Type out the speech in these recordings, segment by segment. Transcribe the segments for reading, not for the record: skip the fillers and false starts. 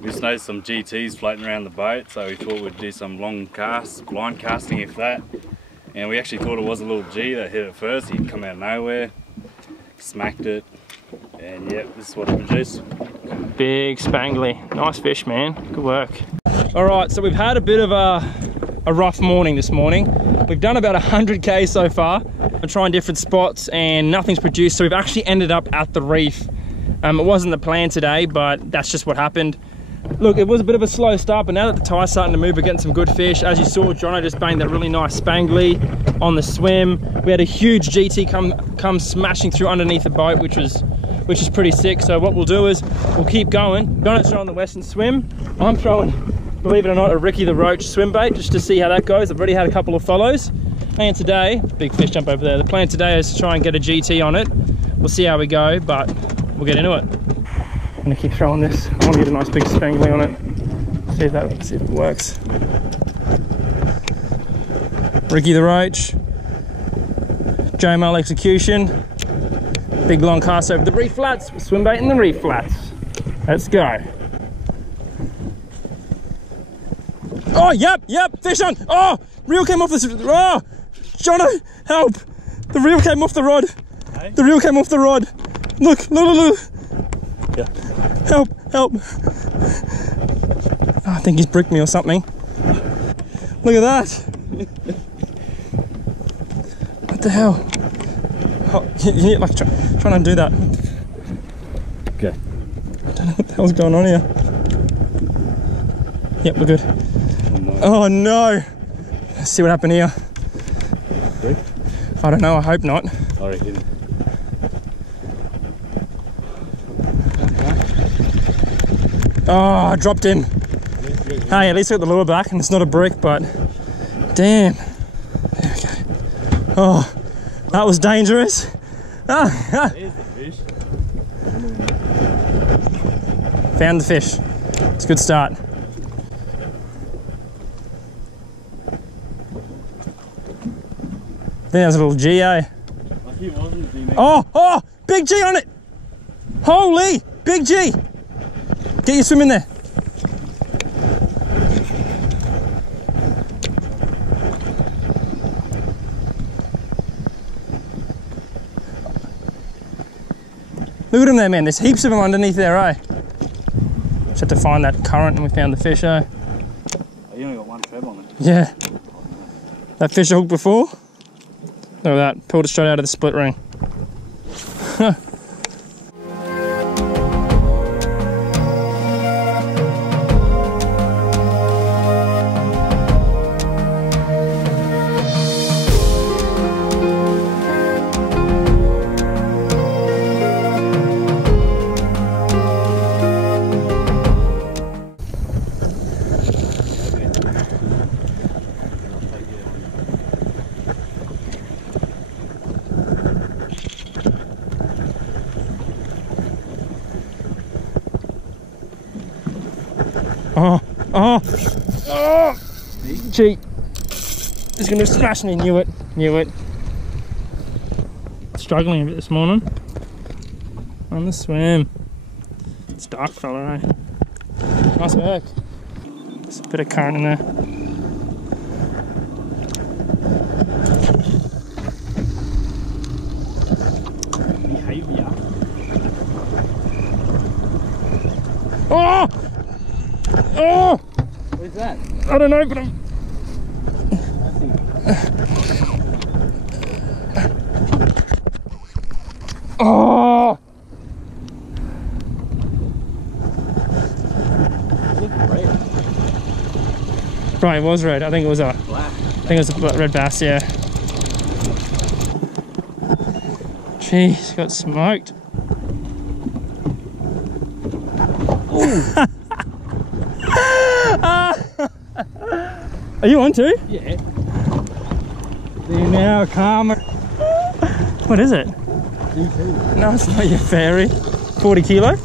We just noticed some GTs floating around the boat, so we thought we'd do some long casts, blind casting if that. And we actually thought it was a little G that hit it first. He'd come out of nowhere, smacked it, and yeah, this is what it produced. Big spangly, nice fish, man. Good work. All right, so we've had a bit of a rough morning this morning. We've done about 100k so far. I'm trying different spots and nothing's produced, so we've actually ended up at the reef. It wasn't the plan today, but that's just what happened. Look, it was a bit of a slow start, but now that the tide's starting to move, we're getting some good fish. As you saw, Jono just banged that really nice spangly on the swim. We had a huge GT come smashing through underneath the boat, which is pretty sick. So what we'll do is we'll keep going. Jono's throwing the Western swim. I'm throwing, believe it or not, a Ricky the Roach swim bait just to see how that goes. I've already had a couple of follows. And today, big fish jump over there. The plan today is to try and get a GT on it. We'll see how we go, but we'll get into it. I'm gonna keep throwing this. I want to get a nice big spangly on it. See if it works. Ricky the Roach. JML execution. Big long cast over the reef flats. Swim bait in the reef flats. Let's go. Oh, yep, fish on. Oh, reel came off this. Oh, Jono, help. The reel came off the rod. Hey? The reel came off the rod. Look. Yeah. Help. Oh, I think he's bricked me or something. Look at that. What the hell? Oh, you like trying to undo that. Okay. I don't know what the hell's going on here. Yep, we're good. Oh no. Let's see what happened here. Brick? I don't know, I hope not. I reckon. Oh, I dropped him. Hey, at least I got the lure back and it's not a brick, but damn. There we go. Oh, that was dangerous. There's the fish. Found the fish. It's a good start. I think that was a little G, eh? Oh, big G on it. Holy, big G. Get your swim in there. Look at him there, man. There's heaps of them underneath there, eh? Just had to find that current and we found the fish, eh? Oh, you only got one treb on it. Yeah. That fish I hooked before? Look at that. Pulled it straight out of the split ring. Oh! Gee, it's gonna smash me. Knew it. Struggling a bit this morning on the swim. It's dark, fella, eh? Nice work. There's a bit of current in there. Oh! Oh! What is that? I don't know, but I'm... Oh! It looked red. Right, it was red. I think it was a... Black. I think it was a red bass, yeah. Jeez, got smoked. Are you on too? Yeah. See now, calm. What is it? GT. No, it's not your fairy. 40 kilo?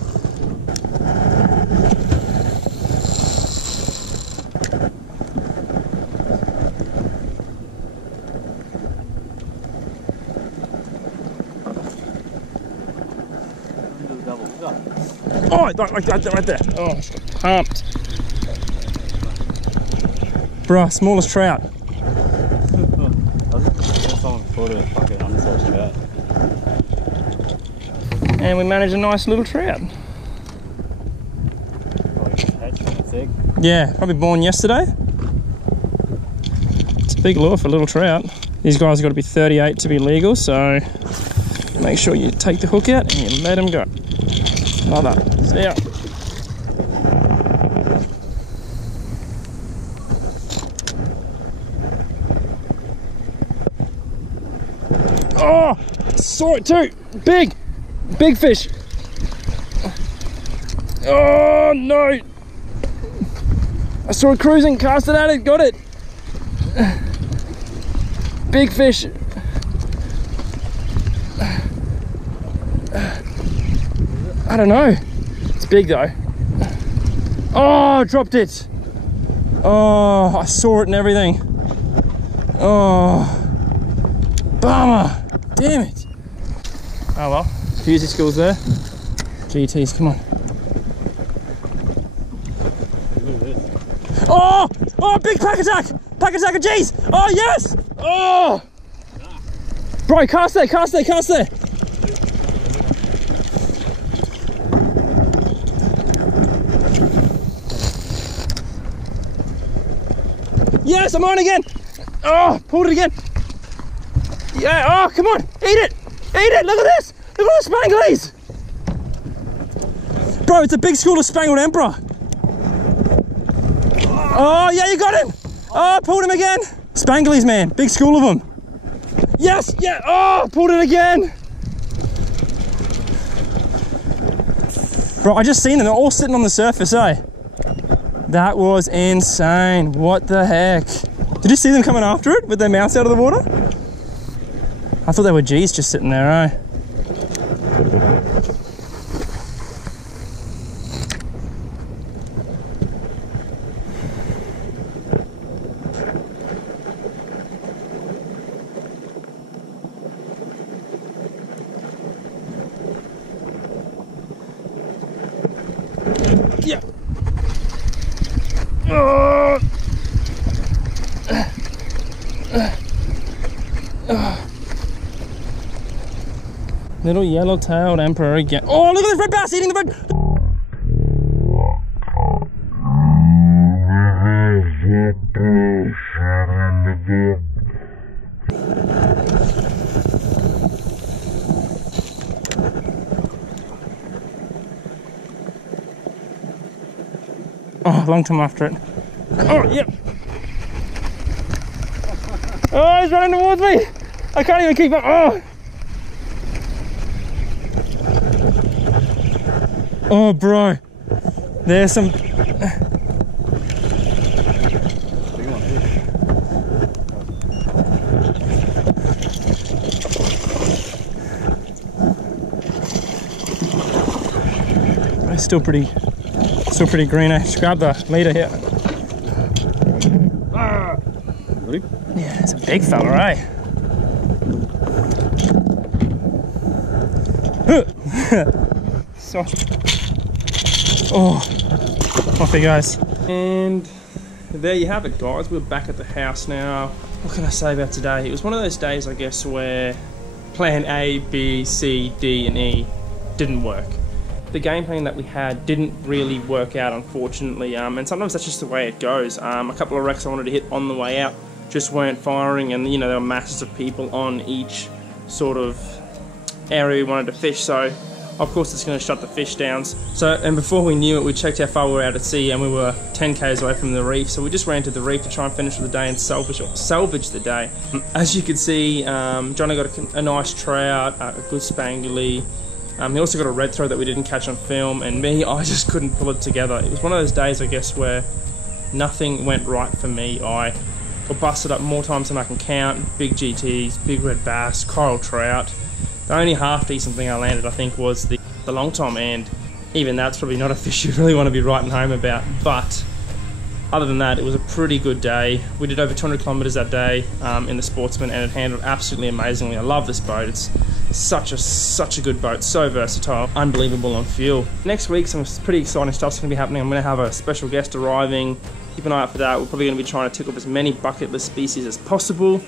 Oh, like that right there. Oh, pumped. Bruh, smallest trout. And we managed a nice little trout. Yeah, probably born yesterday. It's a big lure for a little trout. These guys have got to be 38 to be legal, so make sure you take the hook out and you let them go. Like that. See ya. Oh, saw it too. Big fish. Oh no. I saw it cruising, cast it at it, got it. Big fish. I don't know. It's big though. Oh, dropped it. Oh, I saw it and everything. Oh, bummer. Damn it. Oh well, easy skills there. GTs, come on. Oh, oh, big pack attack of G's. Oh, yes. Oh. Bro, cast there. Yes, I'm on again. Oh, pulled it again. Yeah, oh, come on, eat it, look at this, look at all the spanglies. Bro, it's a big school of spangled emperor. Oh, yeah, you got him. Oh, pulled him again. Spanglies, man, big school of them. Yes, yeah, oh, pulled it again. Bro, I just seen them, they're all sitting on the surface, eh? That was insane, what the heck? Did you see them coming after it with their mouths out of the water? I thought they were G's just sitting there, eh? Yeah. Oh. Little yellow-tailed emperor again. Oh, look at this red bass eating the red. Oh, Longtom after it. Oh, yep. Oh, he's running towards me. I can't even keep up. Oh. Oh, bro. There's some. It's still pretty green. Eh? Just grab the leader here. Yeah, it's a big fella, eh? So, oh, off he goes. And there you have it, guys. We're back at the house now. What can I say about today? It was one of those days, I guess, where plan A, B, C, D, and E didn't work. The game plan that we had didn't really work out, unfortunately, and sometimes that's just the way it goes. A couple of wrecks I wanted to hit on the way out just weren't firing, and you know, there were masses of people on each sort of area we wanted to fish, so of course it's going to shut the fish down. So, and before we knew it, we checked how far we were out at sea, and we were 10 k's away from the reef, so we just ran to the reef to try and finish the day and salvage the day. As you can see, Johnny got a nice trout, a good spangly. He also got a red throat that we didn't catch on film, and me, I just couldn't pull it together. It was one of those days, I guess, where nothing went right for me. I got busted up more times than I can count. Big GTs, big red bass, coral trout. The only half decent thing I landed, I think, was the Longtom, and even that's probably not a fish you really want to be writing home about. But other than that, it was a pretty good day. We did over 200 kilometers that day in the Sportsman, and it handled absolutely amazingly. I love this boat. It's such a good boat, so versatile, unbelievable on fuel. Next week, some pretty exciting stuff's gonna be happening. I'm gonna have a special guest arriving. Keep an eye out for that. We're probably gonna be trying to tick up as many bucket list species as possible.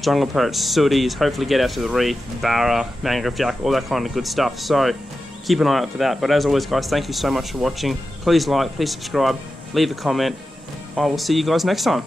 Jungle perch, sooties, hopefully get out to the reef, barra, mangrove jack, all that kind of good stuff. So keep an eye out for that. But as always, guys, thank you so much for watching. Please like, please subscribe, leave a comment. I will see you guys next time.